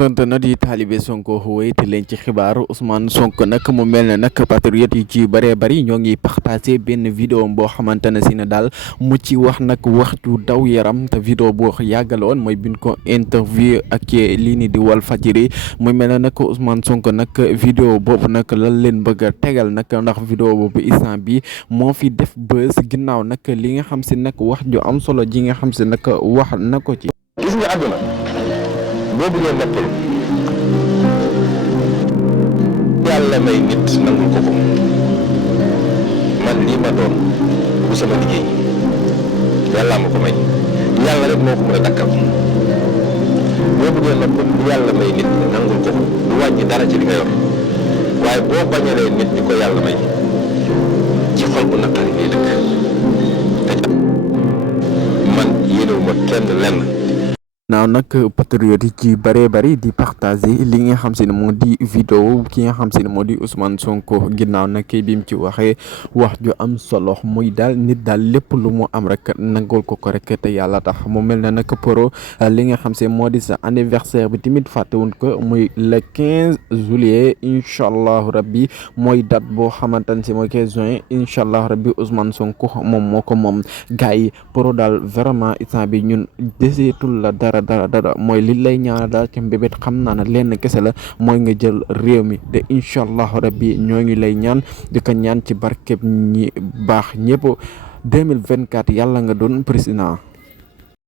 internet yi taalibe Sonko wéyte leen ci xibaar Ousmane Sonko nag mu mel ne nag patriote yi ci bëree bëri ñoo ngi partagé benn vidéo boo xamante ne si ne daal mu ci wax nag waxtu daw yaram te vidéo boo yàggaloon mooy bin ko interview ak lii ni di Walfadjri mu mel ne nag Ousmane Sonko nag vidéo boobu nag lan leen bëgg a tegal nag ndax vidéo boobu instant bi moo fi def buzz ginnaaw nag li nga xam si nag wax ju am solo ji nga xam si nag wax na ko ci. gis nga àdduna boo bëggee noppalu yàlla may nit nangul ko ko man lii ma doon bu sama liggéey yàlla ma ko may yàlla rek moo ko mën a dakkal boo bëggee noppalu yàlla may nit nangul ko ko du wàññi dara ci li nga yor waaye boo bañalee nit di ko yàlla may ci xol bu naqari ngay dëkk te man yéenewuma kenn lenn. naaw nag patriote yi ci bëree bëri di partager li nga xam si ne moo di vidéo ki nga xam si ne moo di Ousmane Sonko ginnaaw nag bi mu ci waxee wax ju am solo muy daal nit daal lépp lu mu am rek nangul ko rek te yàlla tax mu mel ne nag pour li nga xam si moo di sa anniversaire bi tamit fàttewuñ ko muy le 15 juillet incha allahu rabbi mooy date boo xamante ne si mooy 15 juin incha allahu rabbi Ousmane Sonko moom moo ko moom gars yi pour daal vraiment instant bi ñun deseetul la dara mooy li lay ñaanal daal ci mbébét xam naa ne lenn kese la mooy nga jël réew mi de incha allahu rabbi ñoo ngi lay ñaan di ko ñaan ci barkeb ñi baax ñëpp 2024 yàlla nga doon président.